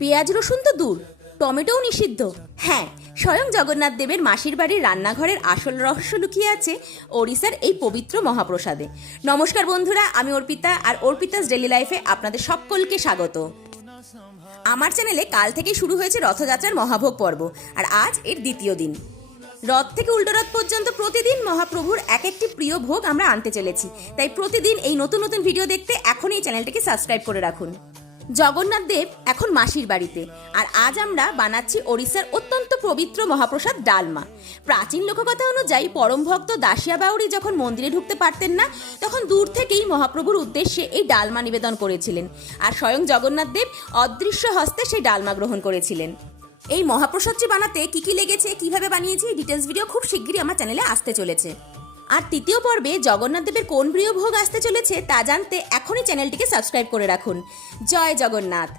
পেঁয়াজ রসুন তো দূর, টমেটোও নিষিদ্ধ। হ্যাঁ, স্বয়ং জগন্নাথ দেবের মাসির বাড়ির রান্নাঘরের আসল রহস্য লুকিয়ে আছে ওড়িশার এই পবিত্র মহাপ্রসাদে। নমস্কার বন্ধুরা, আমি অর্পিতা, আর অর্পিতাস ডেলি লাইফে আপনাদের সকলকে স্বাগত। আমার চ্যানেলে কাল থেকেই শুরু হয়েছে রথযাত্রার মহাভোগ পর্ব, আর আজ এর দ্বিতীয় দিন। রথ থেকে উল্টো রথ পর্যন্ত প্রতিদিন মহাপ্রভুর এক একটি প্রিয় ভোগ আমরা আনতে চলেছি। তাই প্রতিদিন এই নতুন নতুন ভিডিও দেখতে এখনই এই চ্যানেলটিকে সাবস্ক্রাইব করে রাখুন। জগন্নাথ দেব এখন মাসির বাড়িতে, আর আজ আমরা বানাচ্ছি ওড়িশার অত্যন্ত পবিত্র মহাপ্রসাদ ডালমা। প্রাচীন লোককথা অনুযায়ী পরম ভক্ত দাসিয়া বাউরি যখন মন্দিরে ঢুকতে পারতেন না, তখন দূর থেকেই মহাপ্রভুর উদ্দেশ্যে এই ডালমা নিবেদন করেছিলেন, আর স্বয়ং জগন্নাথ দেব অদৃশ্য হস্তে সেই ডালমা গ্রহণ করেছিলেন। এই মহাপ্রসাদটি বানাতে কি কি লেগেছে, কিভাবে বানিয়েছি, এই ডিটেলস ভিডিও খুব শীঘ্রই আমার চ্যানেলে আসতে চলেছে। আর তৃতীয় পর্বে জগন্নাথ দেবের কোন প্রিয় ভোগ আসতে চলেছে তা জানতে এখনই চ্যানেলটিকে সাবস্ক্রাইব করে রাখুন। জয় জগন্নাথ।